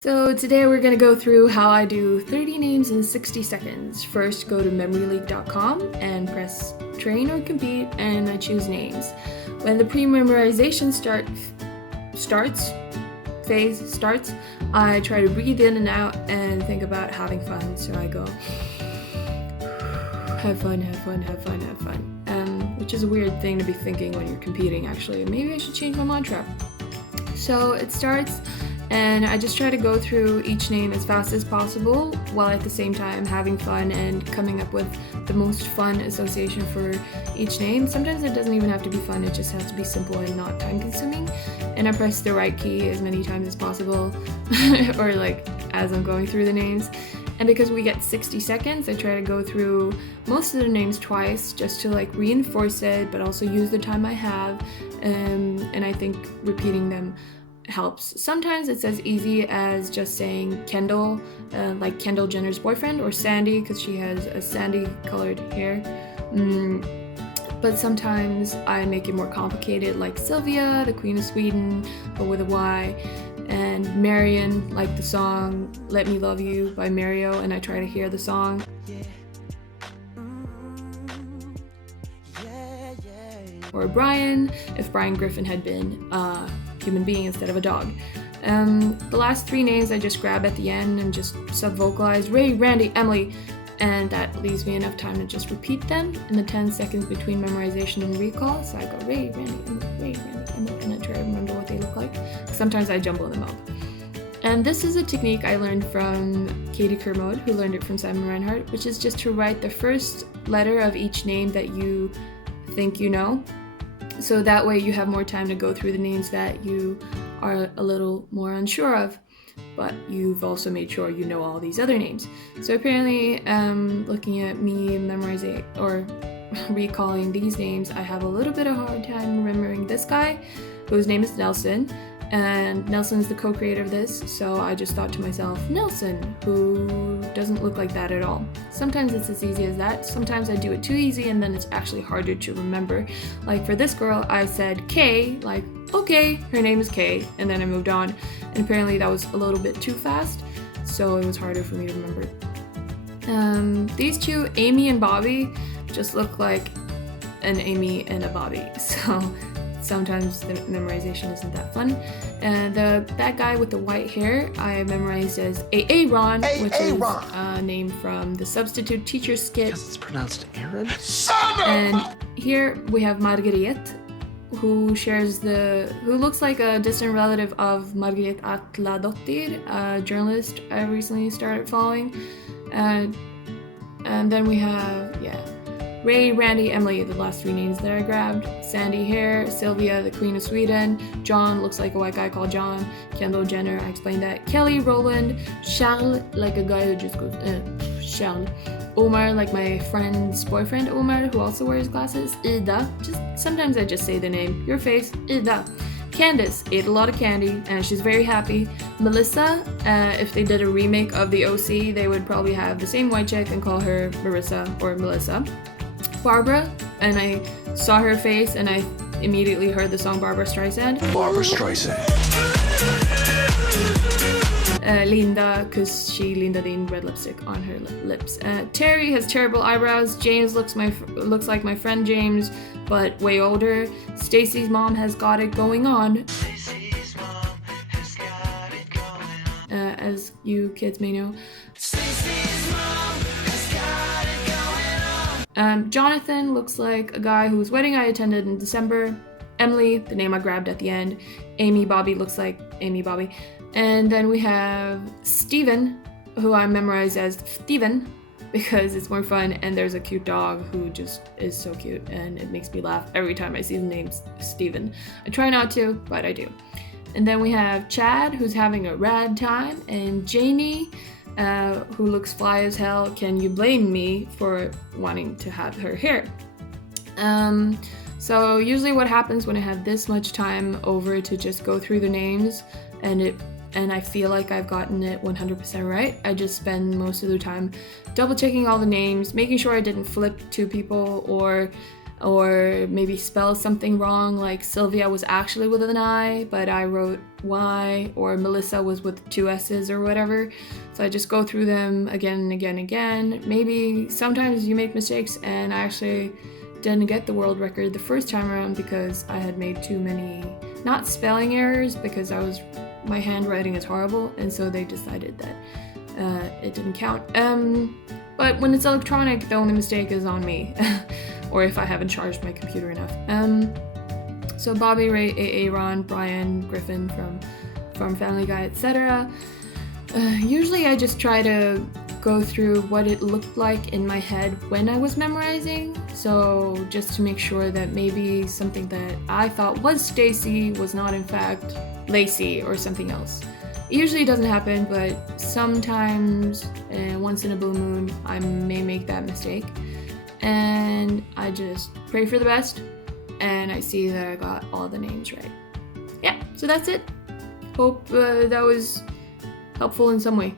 So today we're going to go through how I do 30 names in 60 seconds. First, go to memoryleak.com and press train or compete, and I choose names. When the pre-memorization phase starts, I try to breathe in and out and think about having fun. So I go, have fun, have fun, have fun, have fun. Which is a weird thing to be thinking when you're competing, actually. Maybe I should change my mantra. So it starts, and I just try to go through each name as fast as possible while at the same time having fun and coming up with the most fun association for each name. Sometimes it doesn't even have to be fun, it just has to be simple and not time consuming. And I press the right key as many times as possible or like as I'm going through the names. And because we get 60 seconds, I try to go through most of the names twice just to like reinforce it, but also use the time I have. And I think repeating them helps. Sometimes it's as easy as just saying Kendall, like Kendall Jenner's boyfriend, or Sandy because she has a sandy colored hair. But sometimes I make it more complicated, like Sylvia, the Queen of Sweden, but with a Y, and Marion, like the song Let Me Love You by Mario, and I try to hear the song. Or Brian, if Brian Griffin had been a human being instead of a dog. The last three names I just grab at the end and just sub-vocalize Ray, Randy, Emily, and that leaves me enough time to just repeat them in the 10 seconds between memorization and recall. So I go Ray, Randy, Emily, Ray, Randy, Emily, and I try to remember what they look like. Sometimes I jumble them up. And this is a technique I learned from Katie Kermode, who learned it from Simon Reinhart, which is just to write the first letter of each name that you think you know. So that way you have more time to go through the names that you are a little more unsure of, but you've also made sure you know all these other names. So apparently, looking at me memorizing or recalling these names, I have a little bit of a hard time remembering this guy, whose name is Nelson. And Nelson is the co-creator of this, so I just thought to myself, Nelson, who doesn't look like that at all. Sometimes it's as easy as that. Sometimes I do it too easy and then it's actually harder to remember. Like for this girl, I said Kay, like, okay, her name is Kay, and then I moved on. And apparently that was a little bit too fast, so it was harder for me to remember. These two, Amy and Bobby, just look like an Amy and a Bobby, so sometimes the memorization isn't that fun. And that guy with the white hair I memorized as Aaron, which is a name from the Substitute Teacher skit. Guess it's pronounced Aaron. And here we have Marguerite, who looks like a distant relative of Marguerite Atladottir, a journalist I recently started following. And then we have, Ray, Randy, Emily, the last three names that I grabbed. Sandy hair, Sylvia, the Queen of Sweden. John looks like a white guy called John. Kendall Jenner, I explained that. Kelly, Roland. Charles, like a guy who just goes, Charles. Omar, like my friend's boyfriend Omar, who also wears glasses. Ida, sometimes I just say the name. Your face, Ida. Candace ate a lot of candy and she's very happy. Melissa, if they did a remake of the OC, they would probably have the same white chick and call her Marissa or Melissa. Barbara, and I saw her face and I immediately heard the song Barbara Streisand. Barbara Streisand. Linda, because she lindaed in red lipstick on her lips. Terry has terrible eyebrows. James looks like my friend James, but way older. Stacy's mom has got it going on. As you kids may know. Jonathan looks like a guy whose wedding I attended in December. Emily, the name I grabbed at the end. Amy Bobby looks like Amy Bobby. And then we have Steven, who I memorized as Steven because it's more fun, and there's a cute dog who just is so cute and it makes me laugh every time I see the name Steven. I try not to, but I do. And then we have Chad, who's having a rad time, and Janie, who looks fly as hell. Can you blame me for wanting to have her hair? So usually what happens when I have this much time over to just go through the names and I feel like I've gotten it 100% right, I just spend most of the time double checking all the names, making sure I didn't flip two people or or maybe spell something wrong, like Sylvia was actually with an I, but I wrote Y, or Melissa was with 2 S's or whatever. So I just go through them again and again and again. Maybe sometimes you make mistakes, and I actually didn't get the world record the first time around because I had made too many, not spelling errors, because my handwriting is horrible, and so they decided that it didn't count. But when it's electronic, the only mistake is on me, or if I haven't charged my computer enough. So Bobby, Ray, Aaron, Brian, Griffin from Family Guy, etc. Usually I just try to go through what it looked like in my head when I was memorizing, so just to make sure that maybe something that I thought was Stacy was not in fact Lacey or something else. It usually doesn't happen, but sometimes, once in a blue moon, I may make that mistake. And I just pray for the best, and I see that I got all the names right. Yeah, so that's it. Hope that was helpful in some way.